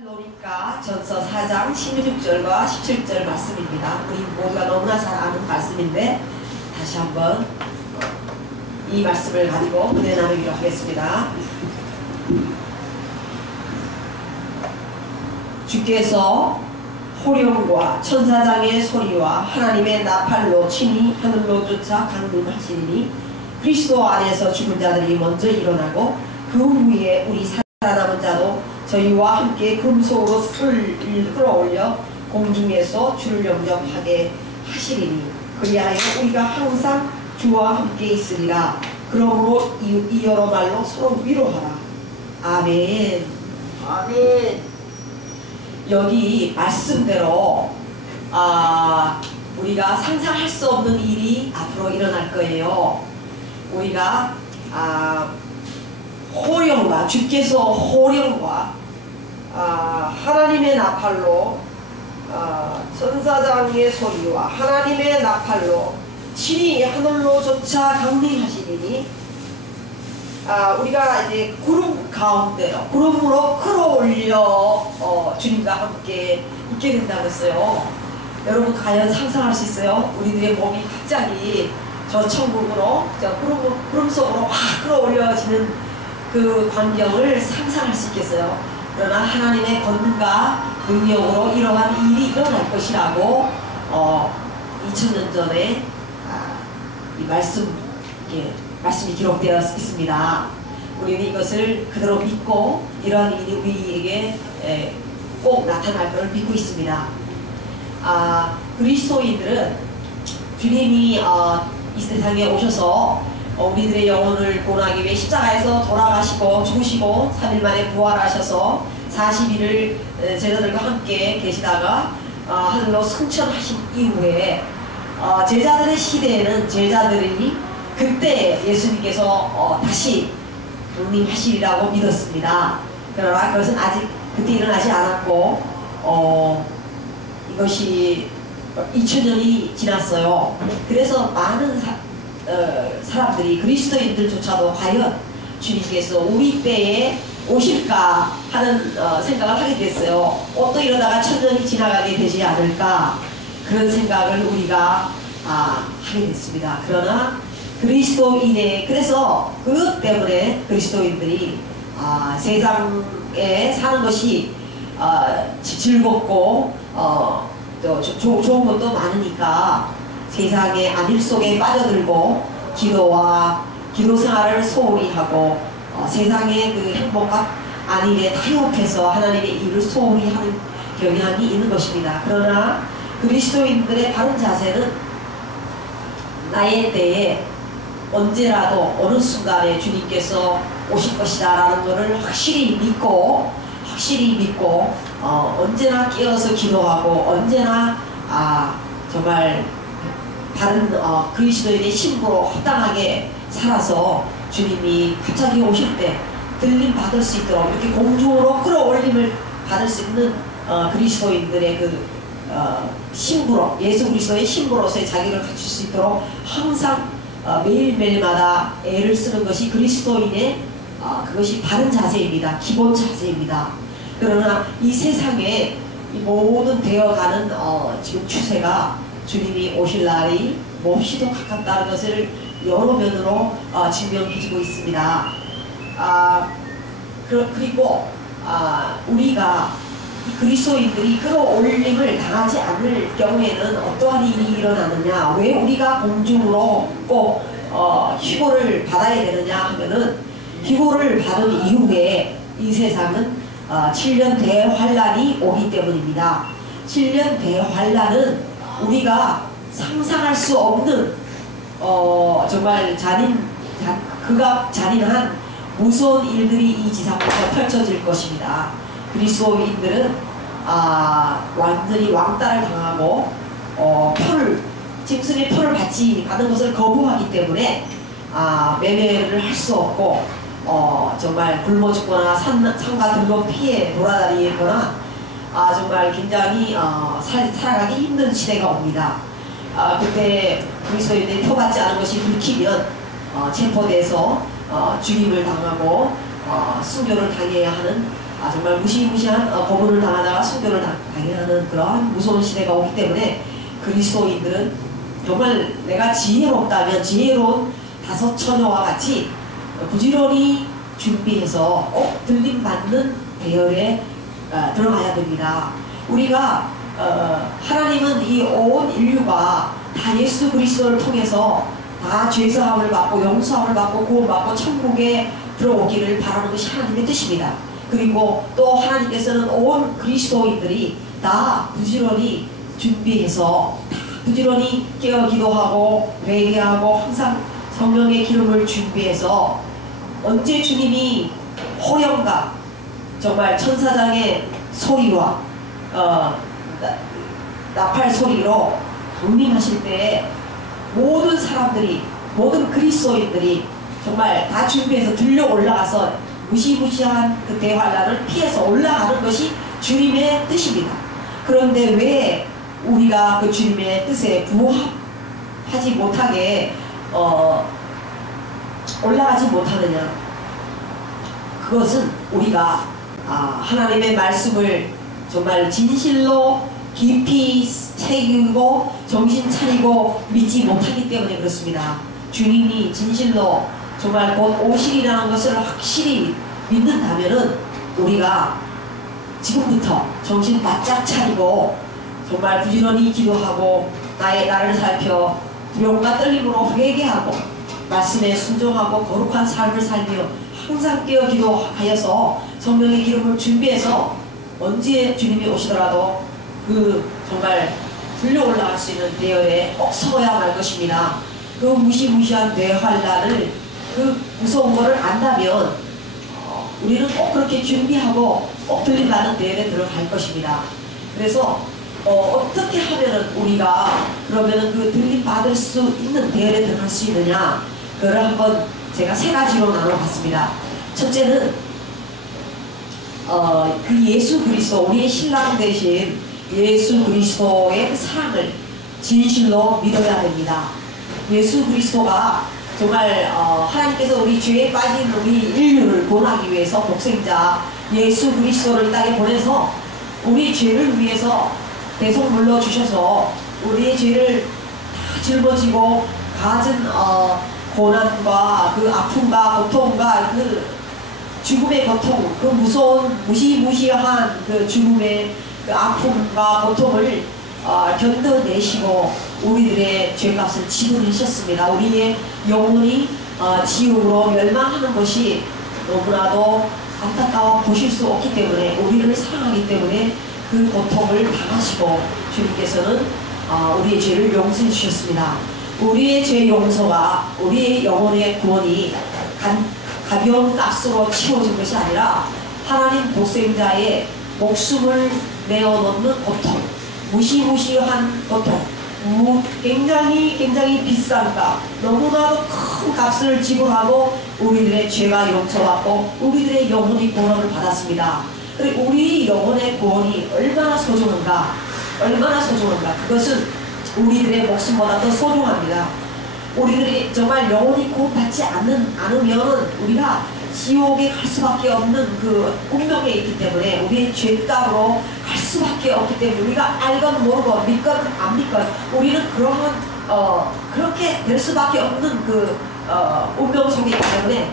로니까 전서 4장 16절과 17절 말씀입니다. 우리 모두가 너무나 잘 아는 말씀인데 다시 한번 이 말씀을 가지고 은혜 나누기로 하겠습니다. 주께서 호령과 천사장의 소리와 하나님의 나팔로 친히 하늘로 쫓아 강림하시니 그리스도 안에서 죽은 자들이 먼저 일어나고 그 후에 우리 살아남은 자도 저희와 함께 금속으로 끌어올려 공중에서 주를 영접하게 하시리니 그리하여 우리가 항상 주와 함께 있으리라. 그러므로 이 여러 말로 서로 위로하라. 아멘. 아멘. 여기 말씀대로 우리가 상상할 수 없는 일이 앞으로 일어날 거예요. 우리가 호령과 주께서 호령과 하나님의 나팔로 천사장의 소리와 하나님의 나팔로 친히 하늘로 쫓아 강림하시리니 우리가 이제 구름 가운데로 구름으로 끌어올려 주님과 함께 있게 된다고 했어요. 여러분 과연 상상할 수 있어요? 우리들의 몸이 갑자기 저 천국으로 저 구름 속으로 확 끌어올려지는 그 광경을 상상할 수 있겠어요? 그러나 하나님의 권능과 능력으로 이러한 일이 일어날 것이라고 2000년 전에 이 말씀이 기록되어 있습니다. 우리는 이것을 그대로 믿고 이러한 일이 우리에게 꼭 나타날 것을 믿고 있습니다. 그리스도인들은 주님이 이 세상에 오셔서 우리들의 영혼을 구원하기 위해 십자가에서 돌아가시고 죽으시고 3일 만에 부활하셔서 40일을 제자들과 함께 계시다가 하늘로 승천하신 이후에 제자들의 시대에는 제자들이 그때 예수님께서 다시 강림하시리라고 믿었습니다. 그러나 그것은 아직 그때 일어나지 않았고 이것이 2000년이 지났어요. 그래서 많은 사람들이 그리스도인들조차도 과연 주님께서 우리 때에 오실까 하는 생각을 하게 됐어요. 또 이러다가 1000년이 지나가게 되지 않을까 그런 생각을 우리가 하게 됐습니다. 그러나 그래서 그것 때문에 그리스도인들이 세상에 사는 것이 즐겁고 또 좋은 것도 많으니까 세상의 안일 속에 빠져들고 기도 생활을 소홀히 하고 세상의 그 행복과 안일에 타협해서 하나님의 일을 소홀히 하는 경향이 있는 것입니다. 그러나 그리스도인들의 바른 자세는 나의 때에 언제라도 어느 순간에 주님께서 오실 것이다 라는 것을 확실히 믿고 언제나 깨어서 기도하고 언제나 정말 다른 그리스도인의 신부로 합당하게 살아서 주님이 갑자기 오실 때 들림 받을 수 있도록 이렇게 공중으로 끌어올림을 받을 수 있는 그리스도인들의 그 신부로 예수 그리스도의 신부로서의 자격을 갖출 수 있도록 항상 매일매일마다 애를 쓰는 것이 그리스도인의 그것이 바른 자세입니다. 기본 자세입니다. 그러나 이 세상에 이 모든 되어가는 지금 추세가 주님이 오실 날이 몹시도 가깝다는 것을 여러 면으로 증명해주고 있습니다. 그리고 우리가 그리스도인들이 끌어올림을 당하지 않을 경우에는 어떠한 일이 일어나느냐, 왜 우리가 공중으로 꼭 휴고를 받아야 되느냐 하면은 휴고를 받은 이후에 이 세상은 7년 대환란이 오기 때문입니다. 7년 대환란은 우리가 상상할 수 없는 정말 극악잔인한 무서운 일들이 이 지상에서 펼쳐질 것입니다. 그리스도인들은 완전히 왕따를 당하고 짐승의 표를 받는 것을 거부하기 때문에 매매를 할 수 없고 정말 굶어 죽거나 산과 들로 피해 돌아다니거나 정말 굉장히 살아가기 힘든 시대가 옵니다. 그때 그리스도인들이 표받지 않은 것이 들키면 체포돼서 죽임을 당하고 순교를 당해야 하는 정말 무시무시한 고문을 당하다가 순교를 당하는 그러한 무서운 시대가 오기 때문에 그리스도인들은 정말 내가 지혜롭다면 지혜로운 다섯 처녀와 같이 부지런히 준비해서 꼭 들림받는 대열에 들어가야 됩니다. 우리가 하나님은 이 온 인류가 다 예수 그리스도를 통해서 다 죄사함을 받고 용서함을 받고 구원받고 천국에 들어오기를 바라는 것이 하나님의 뜻입니다. 그리고 또 하나님께서는 온 그리스도인들이 다 부지런히 준비해서 부지런히 깨어 기도하고 회개하고 항상 성령의 기름을 준비해서 언제 주님이 호령과 정말 천사장의 소리와 나팔 소리로 강림하실 때에 모든 사람들이 모든 그리스도인들이 정말 다 준비해서 들려 올라가서 무시무시한 그 대환란을 피해서 올라가는 것이 주님의 뜻입니다. 그런데 왜 우리가 그 주님의 뜻에 부합하지 못하게 올라가지 못하느냐? 그것은 우리가 하나님의 말씀을 정말 진실로 깊이 새기고 정신 차리고 믿지 못하기 때문에 그렇습니다. 주님이 진실로 정말 곧 오실이라는 것을 확실히 믿는다면은 우리가 지금부터 정신 바짝 차리고 정말 부지런히 기도하고 나를 살펴 두려움과 떨림으로 회개하고 말씀에 순종하고 거룩한 삶을 살며 항상 깨어 기도하여서 성령의 기름을 준비해서 언제 주님이 오시더라도 그 정말 들려 올라갈 수 있는 대열에 꼭 서야 할 것입니다. 그 무시무시한 대환란을 그 무서운 것을 안다면 우리는 꼭 그렇게 준비하고 꼭 들림받는 대열에 들어갈 것입니다. 그래서 어떻게 하면은 우리가 그러면은 그 들림받을 수 있는 대열에 들어갈 수 있느냐, 그걸 한번 제가 세 가지로 나눠봤습니다. 첫째는 그 예수 그리스도, 우리의 신랑 되신 예수 그리스도의 그 사랑을 진실로 믿어야 됩니다. 예수 그리스도가 정말 하나님께서 우리 죄에 빠진 우리 인류를 구원하기 위해서 독생자 예수 그리스도를 이 땅에 보내서 우리 죄를 위해서 대속물로 주셔서 우리의 죄를 다 짊어지고 가진 고난과 그 아픔과 고통과 그 죽음의 고통, 그 무서운 무시무시한 그 죽음의 그 아픔과 고통을 견뎌내시고 우리들의 죄값을 지불하셨습니다. 우리의 영혼이 지옥으로 멸망하는 것이 너무나도 안타까워 보실 수 없기 때문에, 우리를 사랑하기 때문에 그 고통을 당하시고 주님께서는 우리의 죄를 용서해 주셨습니다. 우리의 죄 용서가 우리의 영혼의 구원이 가벼운 값으로 치워진 것이 아니라 하나님 독생자의 목숨을 내어놓는 고통, 무시무시한 고통, 굉장히 비싼 값, 너무나도 큰 값을 지불하고 우리들의 죄가 용서받고 우리들의 영혼이 구원을 받았습니다. 그리고 우리 영혼의 구원이 얼마나 소중한가, 그것은 우리들의 목숨보다 더 소중합니다. 우리들이 정말 영혼이 구원받지 않으면 우리가 지옥에 갈 수밖에 없는 그 운명에 있기 때문에, 우리의 죄값으로 갈 수밖에 없기 때문에, 우리가 알건 모르건 믿건 안 믿건 우리는 그렇게 될 수밖에 없는 그 운명 속에 있기 때문에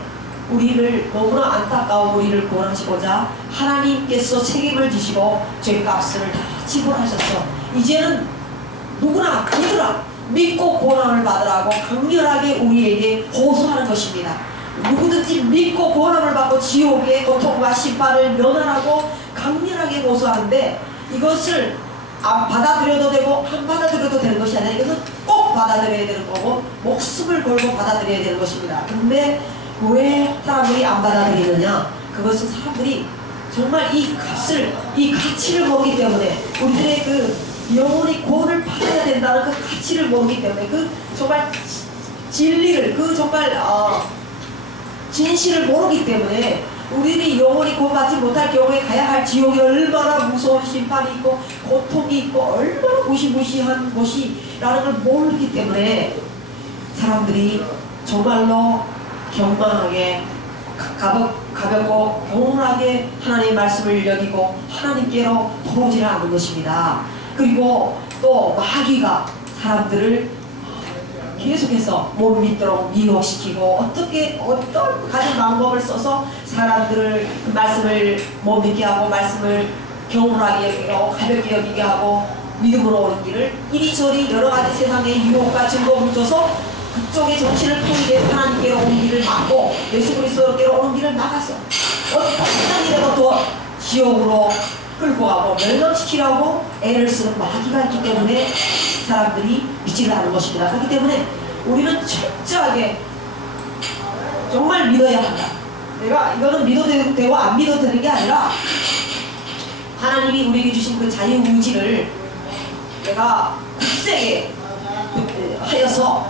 우리를 너무나 안타까운 우리를 구원하시고자 하나님께서 책임을 지시고 죄값을 다 지불하셨어. 이제는 누구나 믿고 구원함을 받으라고 강렬하게 우리에게 호소하는 것입니다. 누구든지 믿고 구원함을 받고 지옥의 고통과 심판을 면하라고 강렬하게 호소하는데, 이것을 받아들여도 되고 안 받아들여도 되는 것이 아니라 이것은 꼭 받아들여야 되는 거고 목숨을 걸고 받아들여야 되는 것입니다. 근데 왜 사람들이 안 받아들이느냐? 그것은 사람들이 정말 이 가치를 모르기 때문에, 우리들의 그 영혼이 구원을 받아야 된다는 그 가치를 모르기 때문에, 그 정말 진리를, 그 정말 진실을 모르기 때문에 우리들이 영혼이 구원받지 못할 경우에 가야 할 지옥이 얼마나 무서운 심판이 있고 고통이 있고 얼마나 무시무시한 곳이라는 걸 모르기 때문에 사람들이 정말로 경망하게 가볍고 경홀하게 하나님의 말씀을 여기고 하나님께로 돌아오지를 않는 것입니다. 그리고 또 마귀가 사람들을 계속해서 못 믿도록 미혹시키고 어떤 가진 방법을 써서 사람들을 그 말씀을 못 믿게 하고 말씀을 경홀하게 여기고 가볍게 여기게 하고 믿음으로 오는 길을 이리저리 여러가지 세상의 유혹과 증거를 줘서 그쪽의 정신을 통일해서 하나님께로 오는 길을 막고 예수 그리스도께로 오는 길을 막았어. 어떤 일이라도 더 지옥으로 끌고 가고 멸망시키려고 애를 쓰는 마귀가 있기 때문에 사람들이 믿지를 않는 것입니다. 그렇기 때문에 우리는 철저하게 정말 믿어야 한다. 내가 이거는 믿어도 되고 안 믿어도 되는 게 아니라 하나님이 우리에게 주신 그 자유의지를 내가 굳세게 하여서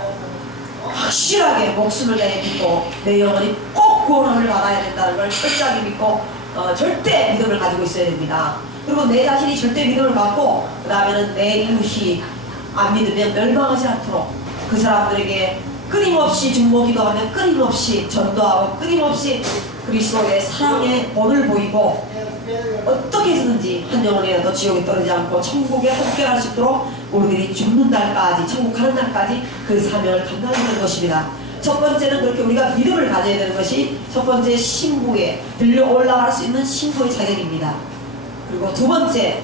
확실하게 목숨을 다해 믿고 내 영혼이 꼭 구원을 받아야 된다는 걸 철저하게 믿고 절대 믿음을 가지고 있어야 됩니다. 그리고 내 자신이 절대 믿음을 갖고 그 다음에는 내 이웃이 안 믿으면 멸망하지 않도록 그 사람들에게 끊임없이 중보기도하며 끊임없이 전도하고 끊임없이 그리스도의 사랑의 본을 보이고 어떻게 해서든지 한 영혼이라도 지옥에 떨어지지 않고 천국에 함께할 수 있도록 우리들이 죽는 날까지 천국 가는 날까지 그 사명을 감당해야 되는 것입니다. 첫 번째는 그렇게 우리가 믿음을 가져야 되는 것이 첫 번째 신부에 들려 올라갈 수 있는 신부의 자격입니다. 그리고 두 번째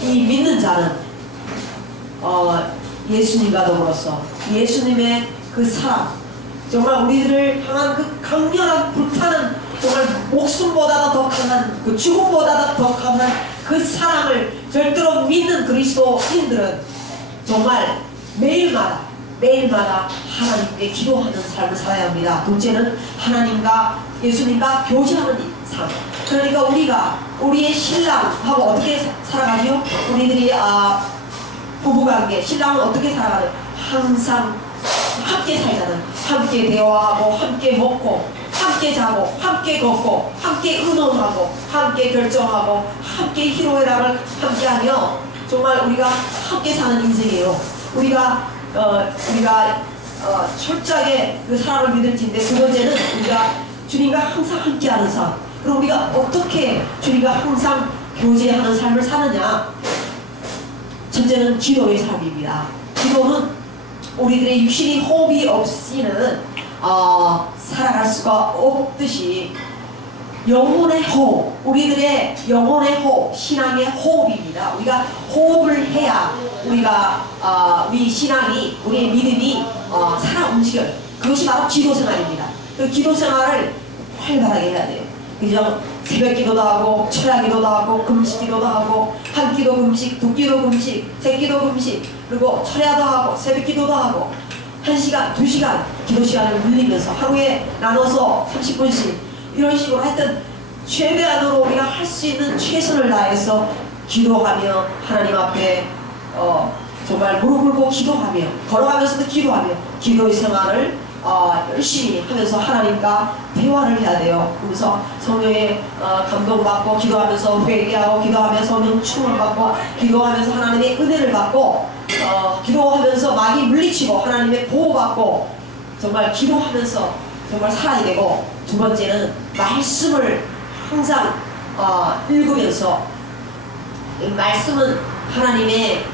이 믿는 자는 예수님과 더불어서 예수님의 그 사랑 정말 우리들을 향한 그 강렬한 불타는 정말 목숨보다도 더 강한 그 죽음보다도 더 강한 그 사랑을 절대로 믿는 그리스도인들은 정말 매일마다 하나님께 기도하는 삶을 살아야 합니다. 둘째는 하나님과 예수님과 교제하는 삶. 그러니까 우리가 우리의 신랑하고 어떻게 살아가죠? 우리들이 부부관계 신랑은 어떻게 살아가요? 항상 함께 살자는 함께 대화하고 함께 먹고 함께 자고 함께 걷고 함께 의논하고 함께 결정하고 함께 희로애락을 함께하며 정말 우리가 함께 사는 인생이에요. 우리가 철저하게 그 사랑을 믿을지인데 두 번째는 우리가 주님과 항상 함께하는 삶. 그럼 우리가 어떻게 주님과 항상 교제하는 삶을 사느냐? 첫째는 기도의 삶입니다. 기도는 우리들의 육신이 호흡이 없이는 살아갈 수가 없듯이 영혼의 호흡, 우리들의 영혼의 호흡, 신앙의 호흡입니다. 우리가 호흡을 해야 우리 신앙이, 우리의 믿음이 살아 움직여요. 그것이 바로 기도생활입니다. 그 기도생활을 활발하게 해야 돼요. 그죠? 새벽 기도도 하고 철야 기도도 하고 금식 기도도 하고 한 기도 금식, 두 기도 금식, 세 기도 금식, 그리고 철야도 하고 새벽 기도도 하고 1시간, 2시간 기도 시간을 늘리면서 하루에 나눠서 30분씩 이런 식으로 하여튼 최대한으로 우리가 할 수 있는 최선을 다해서 기도하며 하나님 앞에 정말 무릎 꿇고 기도하며 걸어가면서도 기도하며 기도의 생활을 열심히 하면서 하나님과 대화를 해야 돼요. 그래서 성령의 감동받고 기도하면서 회개하고 기도하면서 성령 충을 받고 기도하면서 하나님의 은혜를 받고 기도하면서 마귀 물리치고 하나님의 보호받고 정말 기도하면서 정말 살아야 되고 두 번째는 말씀을 항상 읽으면서 말씀은 하나님의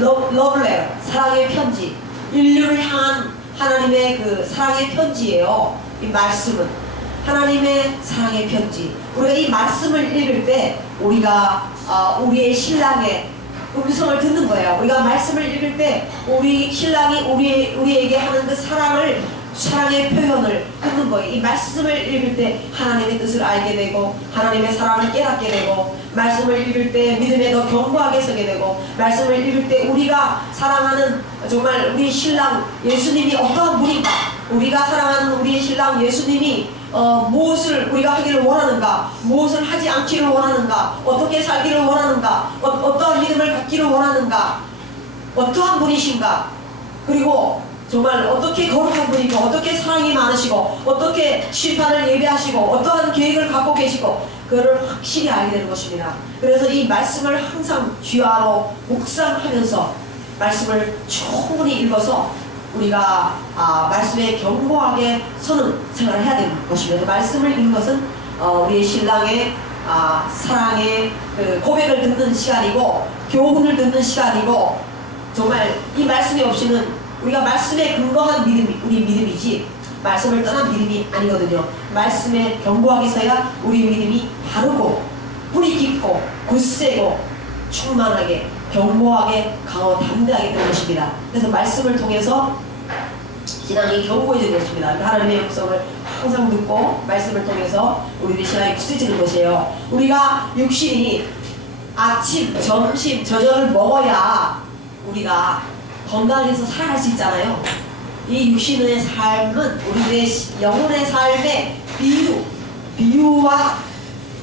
러브레터 사랑의 편지 인류를 향한 하나님의 그 사랑의 편지예요. 이 말씀은 하나님의 사랑의 편지. 우리가 이 말씀을 읽을 때 우리가 우리의 신랑의 음성을 듣는 거예요. 우리가 말씀을 읽을 때 우리 신랑이 우리에게 하는 그 사랑의 표현을 듣는 거예요. 이 말씀을 읽을 때 하나님의 뜻을 알게 되고 하나님의 사랑을 깨닫게 되고 말씀을 읽을 때 믿음에 더 견고하게 서게 되고 말씀을 읽을 때 우리가 사랑하는 정말 우리 신랑 예수님이 어떠한 분인가 우리가 사랑하는 우리의 신랑 예수님이 무엇을 우리가 하기를 원하는가 무엇을 하지 않기를 원하는가 어떻게 살기를 원하는가 어떠한 믿음을 갖기를 원하는가 어떠한 분이신가 그리고 정말 어떻게 거룩한 분이고 어떻게 사랑이 많으시고 어떻게 심판을 예배하시고 어떠한 계획을 갖고 계시고 그거를 확실히 알게 되는 것입니다. 그래서 이 말씀을 항상 귀하로 묵상하면서 말씀을 충분히 읽어서 우리가 말씀에 견고하게 서는 생활을 해야 되는 것입니다. 그 말씀을 읽는 것은 우리의 신랑의 사랑의 그 고백을 듣는 시간이고 교훈을 듣는 시간이고 정말 이 말씀이 없이는 우리가 말씀에 근거한 믿음이 우리 믿음이지 말씀을 떠난 믿음이 아니거든요. 말씀에 견고하게 서야 우리 믿음이 바르고 뿌리 깊고 굳세고 충만하게 견고하게 강하고 담대하게 되는 것입니다. 그래서 말씀을 통해서 신앙이 견고해지는 것입니다. 하나님의 역성을 항상 듣고 말씀을 통해서 우리의 신앙이 굳세지는 것이에요. 우리가 육신이 아침, 점심, 저녁을 먹어야 우리가 건강해서 살아갈 수 있잖아요. 이 육신의 삶은 우리의 영혼의 삶의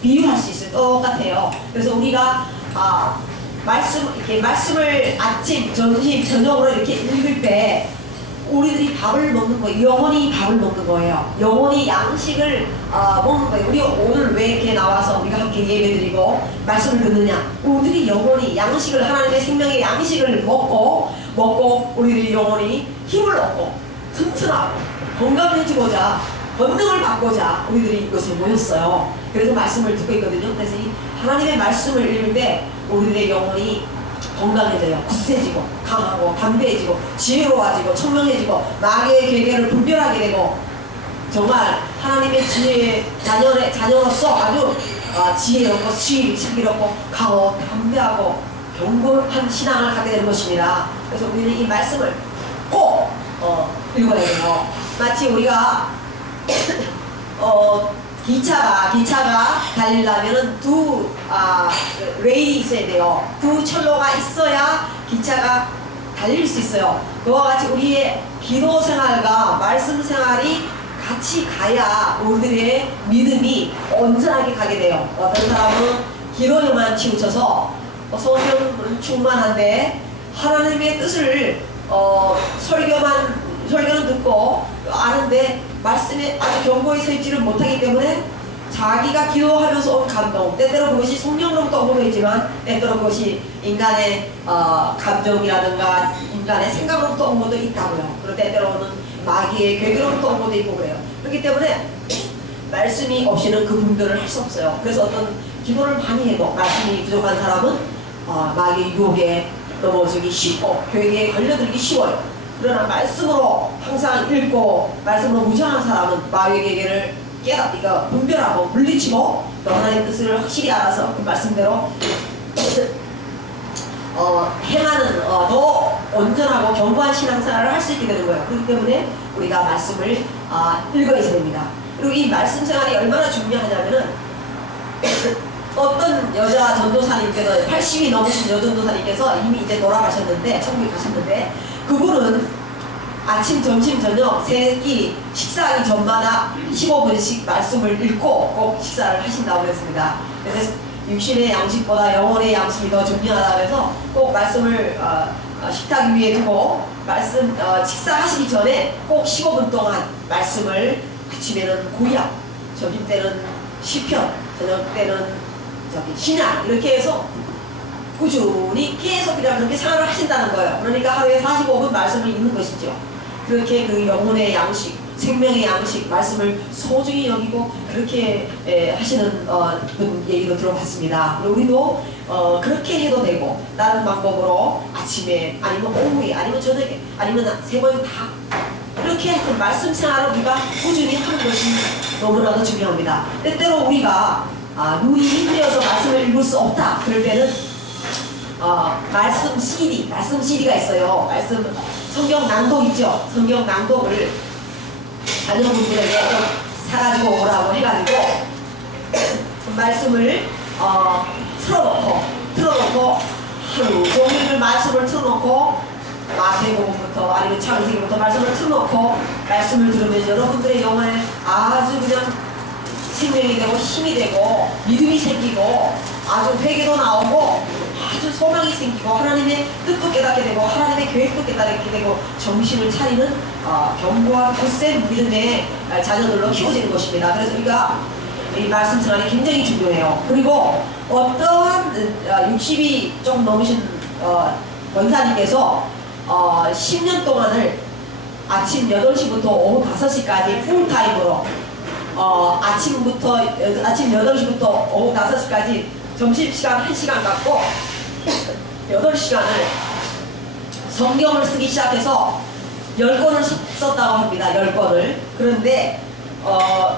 비유할 수 있어요. 똑같아요. 그래서 우리가 말씀을 아침, 점심, 저녁으로 이렇게 읽을 때 우리들이 밥을 먹는 거예요. 영혼이 밥을 먹는 거예요. 영혼이 양식을 먹는 거예요. 우리 오늘 왜 이렇게 나와서 우리가 함께 예배드리고 말씀을 듣느냐? 우리들이 영혼이 양식을 하나님의 생명의 양식을 먹고 우리들이 영혼이 힘을 얻고 튼튼하고 건강해지고자 권능을 받고자 우리들이 이곳에 모였어요. 그래서 말씀을 듣고 있거든요. 그래서 이 하나님의 말씀을 읽을 때 우리들의 영혼이 건강해져요. 굳세지고 강하고 담대해지고 지혜로워지고 청명해지고 마귀의 계계를 분별하게 되고 정말 하나님의 지혜의 자녀로서 아주 지혜롭고 슬기롭고 강하고 담대하고 견고한 신앙을 갖게 되는 것입니다. 그래서 우리는 이 말씀을 꼭 읽어야 돼요. 마치 우리가 기차가 달리려면은 두 레일이 있어야 돼요. 두 철로가 있어야 기차가 달릴 수 있어요. 그와 같이 우리의 기도 생활과 말씀 생활이 같이 가야 우리들의 믿음이 온전하게 가게 돼요. 어떤 사람은 기도에만 치우쳐서 성경은 충만한데 하나님의 뜻을 설교는 듣고 아는데 말씀에 아주 견고히 서 있지를 못하기 때문에 자기가 기도하면서 온 감동, 때때로 그것이 성령으로부터 온 거겠지만 때때로 그것이 인간의 감정이라든가 인간의 생각으로부터 온 것도 있다고요. 그리고 때때로는 마귀의 괴계로부터 온 것도 있고 그래요. 그렇기 때문에 말씀이 없이는 그 분별을 할 수 없어요. 그래서 어떤 기도를 많이 해도 말씀이 부족한 사람은 마귀의 유혹에 넘어지기 쉽고 괴계에 걸려들기 쉬워요. 그러나 말씀으로 항상 읽고 말씀으로 무장한 사람은 마귀의 계계를 분별하고 물리치고 또 하나님의 뜻을 확실히 알아서 그 말씀대로 행하는 더 온전하고 견고한 신앙생활을 할 수 있게 되는 거예요. 그렇기 때문에 우리가 말씀을 읽어야 됩니다. 그리고 이 말씀 생활이 얼마나 중요하냐면은 어떤 여자 전도사님께서 80이 넘으신 여전도사님께서 이미 이제 돌아가셨는데 천국에 가셨는데 그분은 아침, 점심, 저녁 세 끼 식사하기 전마다 15분씩 말씀을 읽고 꼭 식사를 하신다고 그랬습니다. 그래서 육신의 양식보다 영혼의 양식이 더 중요하다고 해서 꼭 말씀을 식탁 위에 두고 식사하시기 전에 꼭 15분 동안 말씀을 아침에는 구약, 점심 때는 시편, 저녁 때는 신약 이렇게 해서 꾸준히 계속 그냥 그렇게 생활을 하신다는 거예요. 그러니까 하루에 45분 말씀을 읽는 것이죠. 그렇게 그 영혼의 양식, 생명의 양식, 말씀을 소중히 여기고 그렇게 하시는 분 얘기도 들어봤습니다. 우리도 그렇게 해도 되고 다른 방법으로 아침에 아니면 오후에 아니면 저녁에 아니면 세 번 다 이렇게 그 말씀 생활을 우리가 꾸준히 하는 것이 너무나도 중요합니다. 때때로 우리가 눈이 힘들어서 말씀을 읽을 수 없다 그럴 때는 말씀 CD가 있어요. 성경 낭독 있죠. 성경 낭독을 자녀분들에게 좀 사가지고 오라고 해가지고 말씀을 틀어놓고 하루 종일 말씀을 틀어놓고 마태복음부터 아니면 창세기부터 말씀을 틀어놓고 말씀을 들으면 여러분들의 영혼에 아주 그냥 생명이 되고 힘이 되고 믿음이 생기고 아주 회개도 나오고 아주 소망이 생기고 하나님의 뜻도 깨닫게 되고 하나님의 계획도 깨닫게 되고 정신을 차리는 견고한 굳센 믿음의 자녀들로 키워지는 것입니다. 그래서 우리가 이 말씀 생활이 굉장히 중요해요. 그리고 어떠한 60이 좀 넘으신 권사님께서 10년 동안을 아침 8시부터 오후 5시까지 풀타임으로 아침 8시부터 오후 5시까지 점심시간 1시간 갖고 8시간을 성경을 쓰기 시작해서 10권을 썼다고 합니다. 10권을. 그런데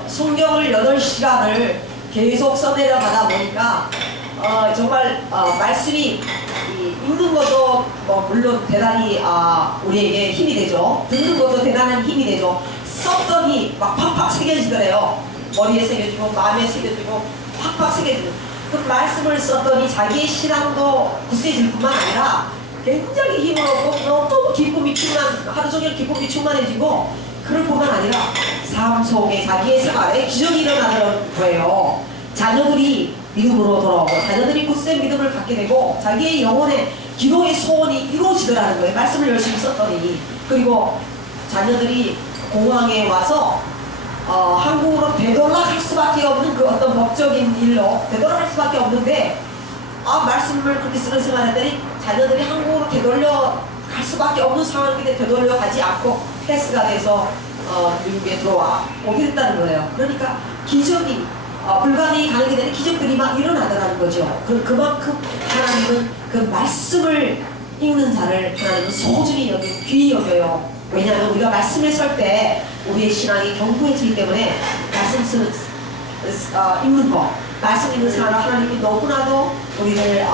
성경을 8시간을 계속 써내려가다 보니까 정말 말씀이 읽는 것도 물론 대단히 우리에게 힘이 되죠. 듣는 것도 대단한 힘이 되죠. 썼더니 막 팍팍 새겨지더래요. 머리에 새겨지고 마음에 새겨지고 팍팍 새겨지고 그 말씀을 썼더니 자기의 신앙도 굳세질 뿐만 아니라 굉장히 힘을 얻고 너무 기쁨이 하루 종일 기쁨이 충만해지고 그럴 뿐만 아니라 삶 속에 자기의 생활에 기적이 일어나는 거예요. 자녀들이 믿음으로 돌아오고 자녀들이 굳센 믿음을 갖게 되고 자기의 영혼의 기도의 소원이 이루어지더라는 거예요. 말씀을 열심히 썼더니. 그리고 자녀들이 공항에 와서 한국으로 되돌아갈 수밖에 없는 그 어떤 법적인 일로 되돌아갈 수밖에 없는데 말씀을 그렇게 쓰는 생활했더니 자녀들이 한국으로 되돌려갈 수밖에 없는 상황인데 되돌려가지 않고 패스가 돼서 미국에 오게 됐다는 거예요. 그러니까 기적이 불가능이 가능이 되는 기적들이 막 일어나더라는 거죠. 그만큼 하나님은 그 말씀을 읽는 자를 하나님은 소중히 여기고 귀히 여겨요. 왜냐하면 우리가 말씀에 설 때 우리의 신앙이 견고해지기 때문에 말씀 읽는 거, 말씀 읽는 생활을 하나님이 너무나도 우리를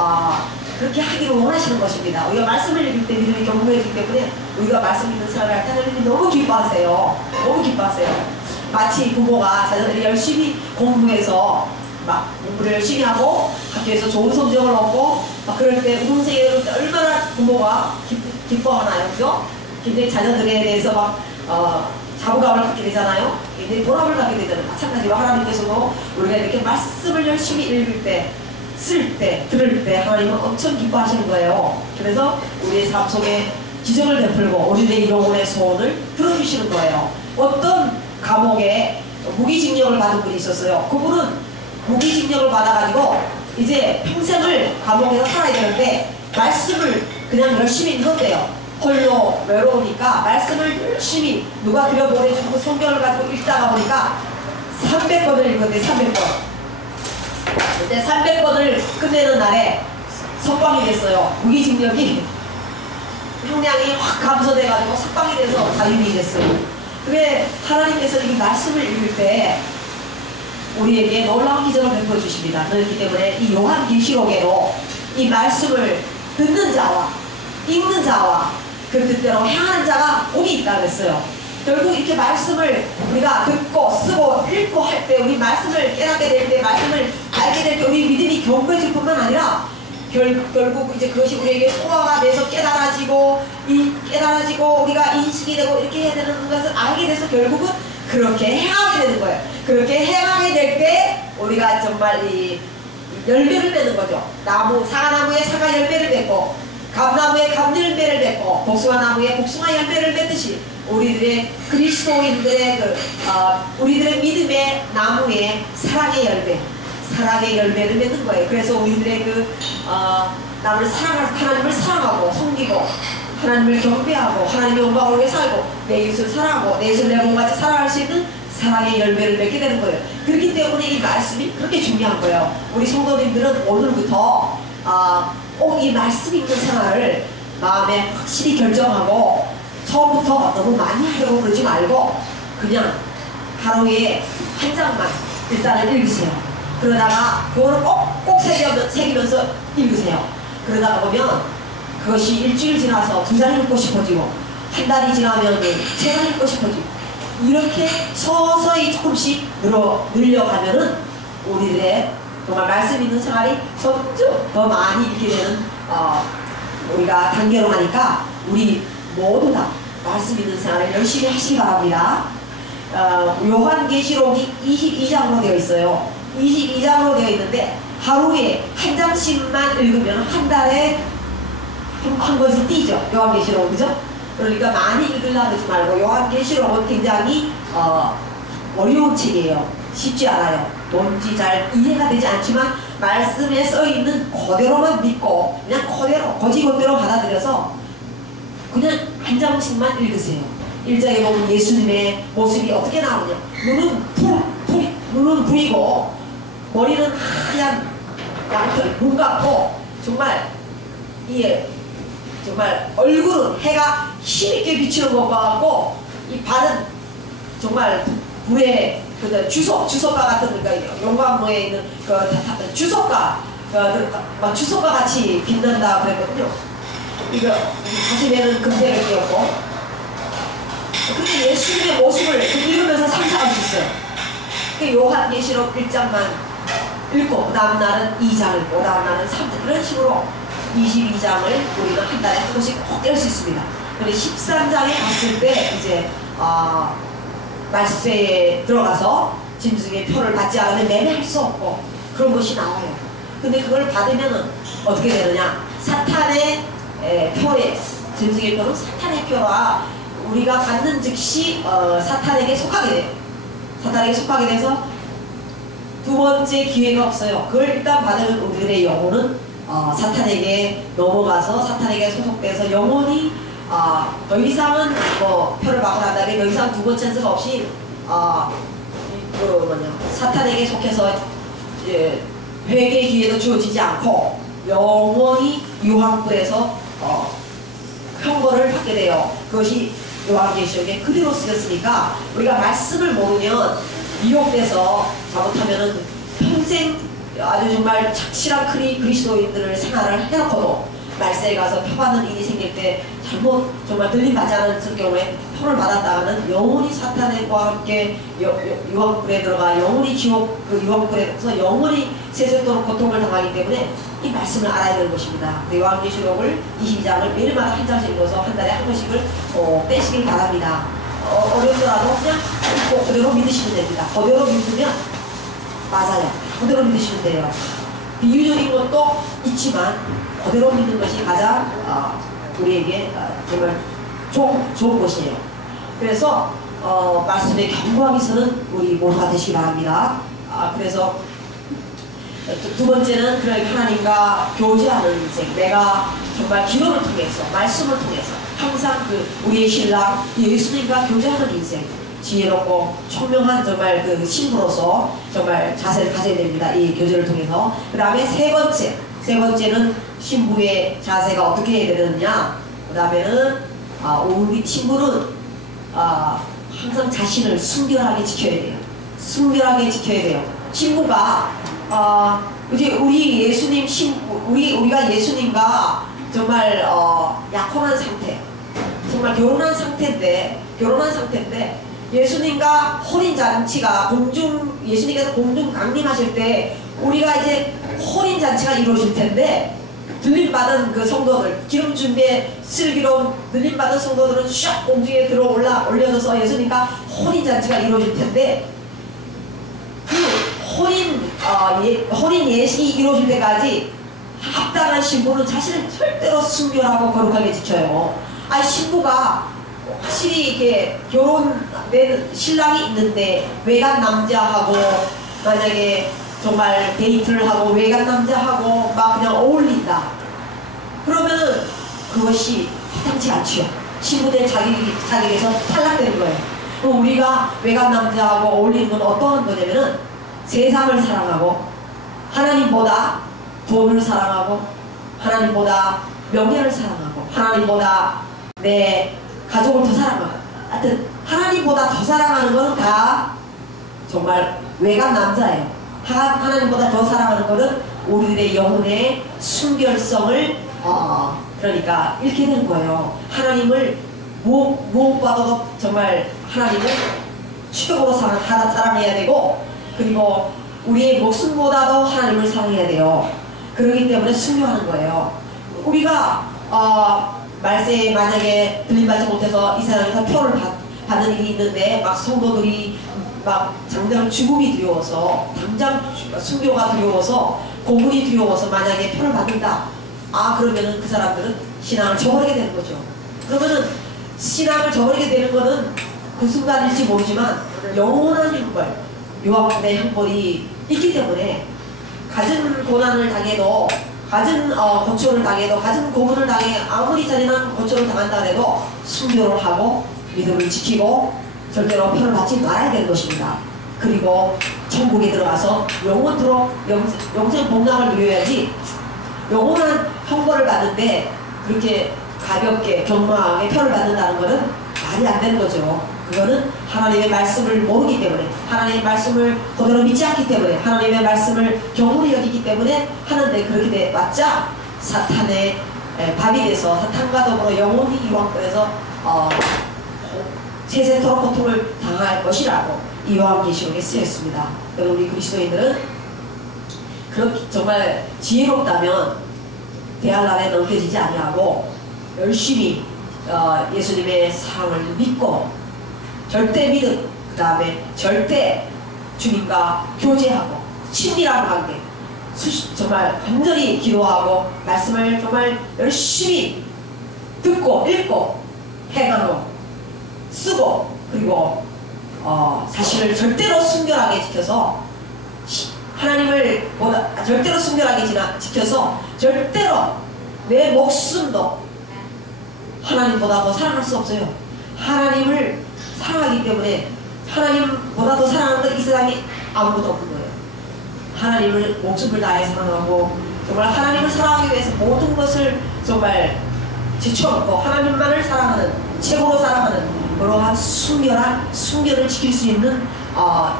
그렇게 하기를 원하시는 것입니다. 우리가 말씀을 읽을 때 믿음이 견고해지기 때문에 우리가 말씀 읽는 생활을 할 때 하나님이 너무 기뻐하세요. 너무 기뻐하세요. 마치 부모가 자녀들이 열심히 공부해서 막 공부를 열심히 하고 학교에서 좋은 성적을 얻고 막 그럴 때 우등생이 이럴 때 얼마나 부모가 기뻐하나요, 그죠? 굉장히 자녀들에 대해서 막 자부감을 갖게 되잖아요. 굉장히 보람을 갖게 되잖아요. 마찬가지로 하나님께서도 우리가 이렇게 말씀을 열심히 읽을 때, 쓸 때, 들을 때 하나님은 엄청 기뻐하시는 거예요. 그래서 우리의 삶 속에 기적을 베풀고 우리의 영혼의 소원을 들어주시는 거예요. 어떤 감옥에 무기징역을 받은 분이 있었어요. 그분은 무기징역을 받아가지고 이제 평생을 감옥에서 살아야 되는데 말씀을 그냥 열심히 읽었대요. 홀로 외로우니까 말씀을 열심히 누가 들여보내주고 성경을 가지고 읽다가 보니까 300권을 읽었대. 300권. 근데 300권을 끝내는 날에 석방이 됐어요. 무기징역이 형량이 확 감소돼가지고 석방이 돼서 자유인이 됐어요. 그게 하나님께서 이 말씀을 읽을 때 우리에게 놀라운 기적을 베풀어 주십니다. 그렇기 때문에 이 요한계시록에도 이 말씀을 듣는 자와 읽는 자와 그 뜻대로 행하는 자가 복이 있다고 했어요. 결국 이렇게 말씀을 우리가 듣고 쓰고 읽고 할 때 우리 말씀을 깨닫게 될 때 말씀을 알게 될 때 우리 믿음이 견고해질 뿐만 아니라 결국 이제 그것이 우리에게 소화가 돼서 깨달아지고 우리가 인식이 되고 이렇게 해야 되는 것을 알게 돼서 결국은 그렇게 행하게 되는 거예요. 그렇게 행하게 될 때 우리가 정말 이 열매를 맺는 거죠. 사과나무에 사과 열매를 맺고 감나무에 감열매를 맺고 복숭아나무에 복숭아 열매를 맺듯이 우리들의 그리스도인들의 우리들의 믿음의 나무에 사랑의 열매를 맺는 거예요. 그래서 우리들의 하나님을 사랑하고 섬기고 하나님을 경배하고 하나님의 영광을 위해 살고 내 이웃을 사랑하고 내 이웃을 내 몸같이 사랑할 수 있는 사랑의 열매를 맺게 되는 거예요. 그렇기 때문에 이 말씀이 그렇게 중요한 거예요. 우리 성도님들은 오늘부터 꼭 이 말씀 읽는 생활을 마음에 확실히 결정하고 처음부터 너무 많이 하려고 그러지 말고 그냥 하루에 한 장만 일단은 읽으세요. 그러다가 그거를 꼭 새기면서 읽으세요. 그러다가 보면 그것이 일주일 지나서 2달 읽고 싶어지고 한 달이 지나면 3달 읽고 싶어지고 이렇게 서서히 조금씩 늘려가면은 우리들의 정말 말씀 있는 생활이 점점 더 많이 읽게 되는 우리가 단계로 가니까 우리 모두 다 말씀 있는 생활을 열심히 하시기 바랍니다. 요한계시록이 22장으로 되어 있어요. 22장으로 되어 있는데 하루에 한 장씩만 읽으면 한 달에 한 권씩 띄죠. 요한계시록, 그죠? 그러니까 많이 읽으려고 하지 말고 요한계시록은 굉장히 어려운 책이에요. 쉽지 않아요. 뭔지 잘 이해가 되지 않지만 말씀에 써있는 그대로만 믿고 그냥 그대로 거지것대로 받아들여서 그냥 한 장씩만 읽으세요. 1장에 보면 예수님의 모습이 어떻게 나오냐. 눈은 부이고 머리는 하얀 양털, 눈 같고 정말 정말 얼굴은 해가 힘있게 비치는 것 같고 이 발은 정말 불에 주석과 같은 그러니까 용광로에 있는 그 주석과 주석과 같이 빛난다 그랬거든요. 이거 가슴에는 금색을 띄었고 그렇게 예수님의 모습을 읽으면서 상상할 수 있어요. 그 요한계시록 1장만 읽고 그 다음 날은 2장을 읽고 그 다음 날은 3장 이런 식으로 22장을 우리가 한 달에 한 번씩 꼭 뗄 수 있습니다. 그런데 13장에 갔을 때 이제 말세에 들어가서 짐승의 표를 받지 않으면 매매할 수 없고 그런 것이 나와요. 근데 그걸 받으면은 어떻게 되느냐? 사탄의 표에 짐승의 표는 사탄의 표라 우리가 받는 즉시 사탄에게 속하게 돼요. 사탄에게 속하게 돼서 두 번째 기회가 없어요. 그걸 일단 받으면 우리들의 영혼은 사탄에게 넘어가서 사탄에게 소속돼서 영혼이 더 이상은 표를 받고 난 다음에 더 이상 두 번째 찬스가 없이 사탄에게 속해서 회개 기회도 주어지지 않고 영원히 유황불에서 형벌을 받게 돼요. 그것이 요한계시록에 그대로 쓰였으니까 우리가 말씀을 모르면 미혹돼서 잘못하면은 평생 아주 정말 착실한 그리스도인들을 생활을 해놓고도 말세에 가서 표받는 일이 생길 때 잘못 정말 들림받지 않은 경우에 표를 받았다가는 영원히 사탄과 함께 유황불에 들어가 영원히 지옥 그 유황불에 들어서 영원히 세세토록 고통을 당하기 때문에 이 말씀을 알아야 되는 것입니다. 요한계시록을 22장을 매일마다 한 장씩 읽어서 한 달에 한 번씩을 빼시길 바랍니다. 어렵더라도 그냥 읽고 그대로 믿으시면 됩니다. 그대로 믿으면 맞아요. 그대로 믿으시면 돼요. 비유적인 것도 있지만 그대로 믿는 것이 가장 우리에게 정말 좋은 것이에요. 그래서 말씀에 견고하게 서는 우리 모두가 되시기 바랍니다. 그래서 두 번째는 그러니까 하나님과 교제하는 인생. 내가 정말 기도를 통해서 말씀을 통해서 항상 우리의 신랑 예수님과 교제하는 인생. 지혜롭고 총명한 정말 그 신부로서 정말 자세를 가져야 됩니다. 이 교제를 통해서. 그 다음에 세 번째는 신부의 자세가 어떻게 해야 되느냐. 그 다음에는 우리 신부는 항상 자신을 순결하게 지켜야 돼요. 순결하게 지켜야 돼요. 신부가 이제 우리 예수님 우리가 예수님과 정말 약혼한 상태, 정말 결혼한 상태인데 예수님과 혼인잔치가 예수님께서 공중 강림하실 때 우리가 이제 혼인잔치가 이루어질 텐데 들림받은 그 성도들, 기름 준비에 슬기로운 들림받은 성도들은 슉 공중에 올려져서 예수님과 혼인잔치가 이루어질 텐데 그 혼인 예식이 이루어질 때까지 합당한 신부는 자신을 절대로 순결하고 거룩하게 지켜요. 신부가 확실히 이렇게 결혼된 신랑이 있는데 외간 남자하고 만약에 정말 데이트를 하고 외간 남자하고 막 그냥 어울린다. 그러면은 그것이 합당치 않지요. 신부된 자격에서 탈락되는 거예요. 그럼 우리가 외간 남자하고 어울리는 건 어떤 거냐면은 세상을 사랑하고 하나님보다 돈을 사랑하고 하나님보다 명예를 사랑하고 하나님보다 내 가족을 더 사랑하고 하여튼 하나님보다 더 사랑하는 것은 다 정말 외간 남자예요. 하나님보다 더 사랑하는 것은 우리들의 영혼의 순결성을 그러니까 잃게 되는 거예요. 하나님을 무엇보다도 정말 하나님을 최고로 사랑해야 되고 그리고 우리의 목숨보다도 하나님을 사랑해야 돼요. 그렇기 때문에 순교하는 거예요. 우리가 말세에 만약에 들림받지 못해서 이 세상에서 표를 받는 일이 있는데 막 성도들이 막 당장 죽음이 두려워서 당장 순교가 두려워서 고문이 두려워서 만약에 표를 받는다. 그러면은 그 사람들은 신앙을 저버리게 되는 거죠. 그러면은 신앙을 저버리게 되는 거는 그 순간일지 모르지만 영원한 형벌, 유황불의 형벌이 있기 때문에 갖은 고난을 당해도 갖은 고초를 당해도 갖은 고문을 당해 아무리 잔인한 고초를 당한다 해도 순교를 하고 믿음을 지키고 절대로 편을 받지 말아야 되는 것입니다. 그리고 천국에 들어가서 영원토록 영생 복락을 누려야지 영원한 형벌을 받는데 그렇게 가볍게 경망하게 편을 받는다는 것은 말이 안 되는 거죠. 그거는 하나님의 말씀을 모르기 때문에, 하나님의 말씀을 그대로 믿지 않기 때문에, 하나님의 말씀을 경홀히 여기기 때문에 하는데, 그렇게 돼봤자 사탄의 밥이 돼서 사탄과 더불어 영원히 이왕권에서 세세토록 고통을 당할 것이라고 이 요한계시록에 쓰였습니다. 우리 그리스도인들은 그렇게 정말 지혜롭다면 대할 날에 넘겨지지 아니하고 열심히 예수님의 사랑을 믿고 절대 믿음, 그 다음에 절대 주님과 교제하고 친밀한 관계, 정말 간절히 기도하고 말씀을 정말 열심히 듣고 읽고 행하고 쓰고, 그리고 자신을 절대로 순결하게 지켜서 하나님을 절대로 순결하게 지켜서 절대로 내 목숨도 하나님보다 더 사랑할 수 없어요. 하나님을 사랑하기 때문에 하나님보다 더 사랑하는 이 세상에 아무것도 없는 거예요. 하나님을 목숨을 다해 사랑하고 정말 하나님을 사랑하기 위해서 모든 것을 정말 제쳐놓고 하나님만을 사랑하는, 최고로 사랑하는 그러한 순결을 지킬 수 있는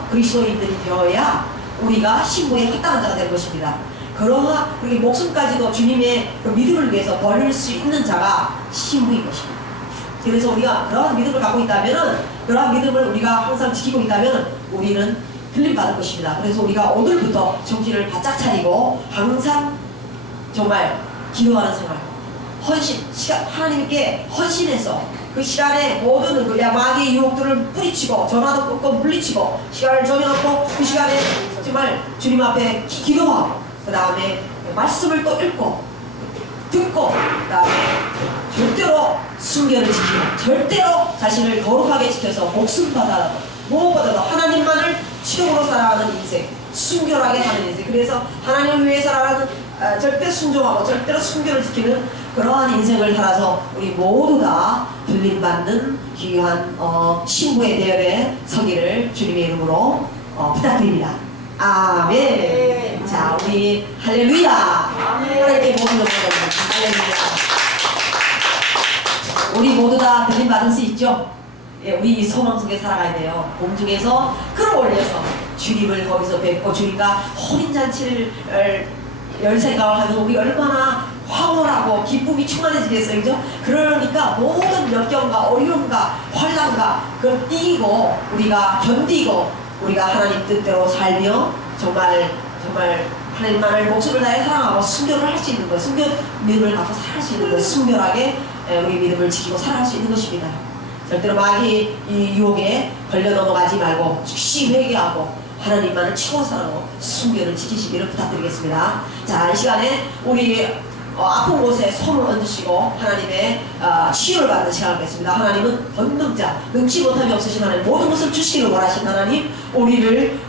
그리스도인들이 되어야 우리가 신부에 합당한 자가 되는 것입니다. 그러나 우리 목숨까지도 주님의 그 믿음을 위해서 버릴 수 있는 자가 신부인 것입니다. 그래서 우리가 그러한 믿음을 갖고 있다면, 그러한 믿음을 우리가 항상 지키고 있다면 우리는 틀림받을 것입니다. 그래서 우리가 오늘부터 정신을 바짝 차리고 항상 정말 기도하는 생활, 헌신, 하나님께 헌신해서 그 시간에 모든 마귀의 유혹들을 뿌리치고 전화도 끊고 물리치고 시간을 정해놓고 그 시간에 정말 주님 앞에 기도하고 그 다음에 말씀을 또 읽고 듣고 그 다음에 절대로 순결을 지키고 절대로 자신을 거룩하게 지켜서 목숨 받아라고 무엇보다도 하나님만을 최고로 사랑하는 인생, 순결하게 사는 인생, 그래서 하나님을 위해서 살아가는 절대 순종하고 절대로 순결을 지키는 그러한 인생을 살아서 우리 모두 다 불림받는 귀한 신부의 대열에 서기를 주님의 이름으로 부탁드립니다. 아멘. 자, 우리 할렐루야. 하나님께 모든 것을 할렐루야. 우리 모두 다 불림받을 수 있죠? 예, 우리 이 소망 속에 살아가야 돼요. 공중에서 끌어올려서 주님을 거기서 뵙고 주님과 혼인잔치를 열 생각을 하면 우리 얼마나 황홀하고 기쁨이 충만해지겠어요, 그죠? 그러니까 모든 역경과 어려움과 환난과 그걸 이기고 우리가 견디고 우리가 하나님 뜻대로 살며 정말 하나님만을 목숨을 다해 사랑하고 순결을 할 수 있는 것, 순결 믿음을 갖고 살아갈 수 있는 것, 순결하게 우리 믿음을 지키고 살아갈 수 있는 것입니다. 절대로 마귀 이 유혹에 걸려 넘어가지 말고 즉시 회개하고 하나님만을 최고 사랑하고 순결을 지키시기를 부탁드리겠습니다. 자, 이 시간에 우리 아픈 곳에 손을 얹으시고 하나님의 치유를 받는 시간을 갖겠습니다. 하나님은 권능자, 능치 못함이 없으신 하나님, 모든 것을 주시기를 원하신 하나님, 우리를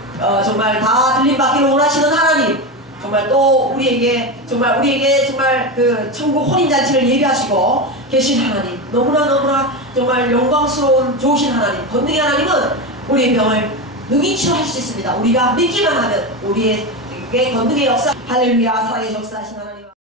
정말 다 들림받기를 원하시는 하나님, 정말 또 우리에게 정말 그 천국 혼인잔치를 예비하시고 계신 하나님, 너무나 정말 영광스러운 좋으신 하나님, 권능의 하나님은 우리의 병을 능히 치료할 수 있습니다. 우리가 믿기만 하면 우리에게 권능의 역사, 할렐루야, 사랑의 역사하신 하나님.